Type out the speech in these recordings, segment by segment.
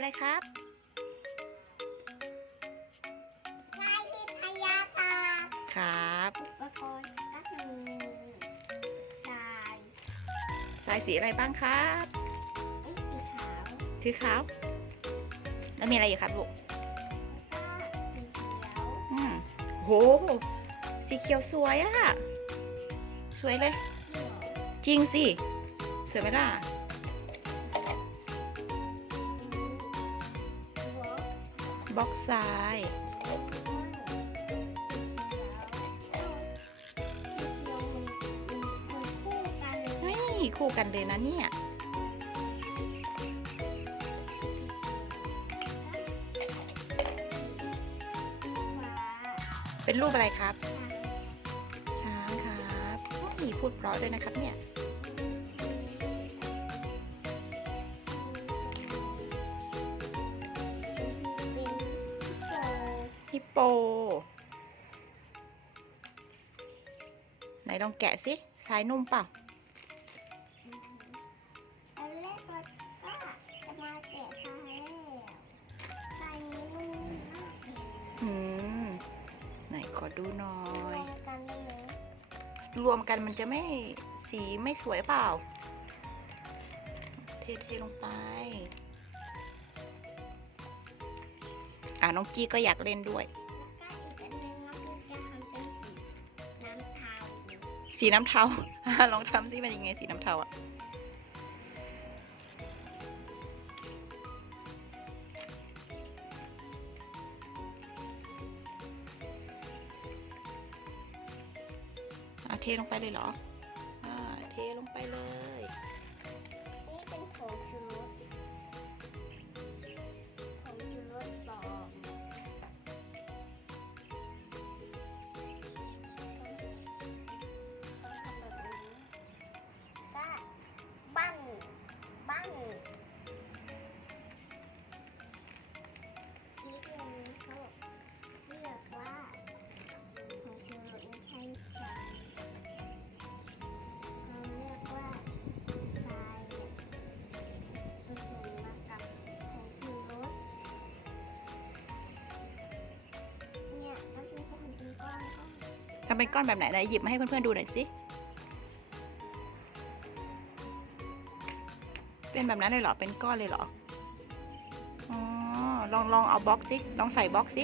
อะไรครับนายวิทยาศาสตร์ครับอุปกรณ์ก็คือทรายสายสีอะไรบ้างครับอุ๊ยสีขาวสีขาวแล้วมีอะไรอีกครับลูกแล้วก็สีเขียวอืมโหสีเขียวสวยอะสวยเลยเขียวจริงสิ สวยไหมล่ะ บล็อกทรายเฮ้ยคู่กันเลยนะเนี่ยเป็นรูปอะไรครับ ช้างครับมีพูดเพราะด้วยนะครับเนี่ย โป ไหนลองแกะสิทรายนุ่มเปล่าอันแรกเราก็จะมาแกะทายแล้วทรายนี้นุ่มมากเอืมไหนขอดูหน่อย รวมกันได้ไหมรวมกันมันจะไม่สีไม่สวยเปล่า เทๆลงไป น้องจี้ก็อยากเล่นด้วยแล้วก็อีกอันหนึงเราคือจะทำเป็นสีน้ำเทาสีน้ำเทา ลองทำสิมันยังไงสีน้ำเทาอะอะเทลงไปเลยเหรออ่าเทลงไปเลย ทำเป็นก้อนแบบไหนไหนหยิบมาให้เพื่อนๆดูหน่อยสิเป็นแบบนั้นเลยเหรอเป็นก้อนเลยเหรออ๋อลองลองเอาบล็อกสิลองใส่บล็อกสิ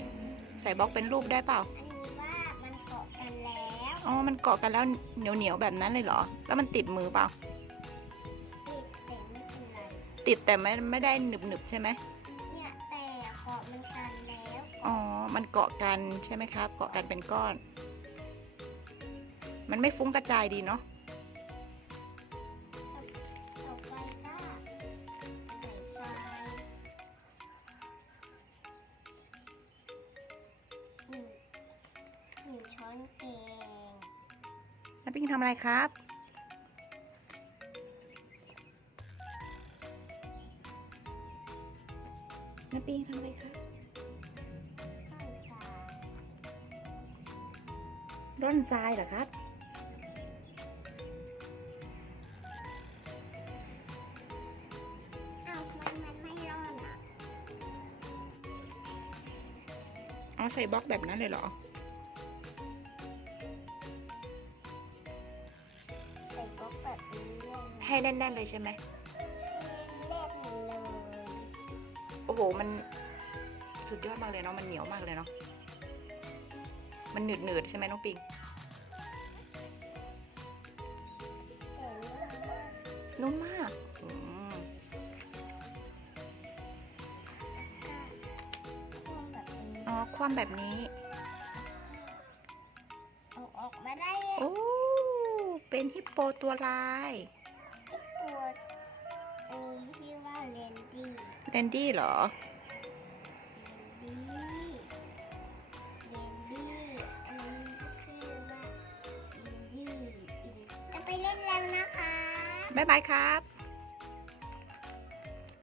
ใส่บล็อกเป็นรูปได้เปล่าอันนี้ว่ามันเกาะกันแล้วอ๋อ มันเกาะกันแล้วเหนียวเหนียวๆแบบนั้นเลยเหรอ แล้วมันติดมือเปล่า ติดแต่ไม่เป็นไรติดแต่ไม่ไม่ได้หนึบหนึบๆใช่ไหมเนี่ยแต่เกาะมันกันแล้ว อ๋อ มันเกาะกันใช่ไหมครับ เกาะกันเป็นก้อน มันไม่ฟุ้งกระจายดีเนาะต่อไปก็ใส่ทรายหนึ่งหนึ่งช้อนแกงน้ำปิ้งทำอะไรครับ น้ำปิ้งทำอะไรครับใส่ทรายร่อนทรายเหรอครับ เอาใส่บล็อกแบบนั้นเลยเหรอใส่ก๊อกแบบนี้เลยนะให้แน่นๆเลยใช่ไหมเล็ดเลยโอ้โหมันสุดยอดมากเลยเนาะมันเหนียวมากเลยเนาะมันหนืดๆใช่ไหมน้องปิงแต่ว่านุ่มมาก ความแบบนี้เอาออกมาได้โอ้เป็นฮิปโปตัวลายตัวอันนี้ชื่อว่าเลนดี้เรนดี้เหรอเลนดี้เลนดี้อันนี้ก็ชื่อว่าเลนดี้จะไปเล่นแล้วนะคะบ๊ายบายครับ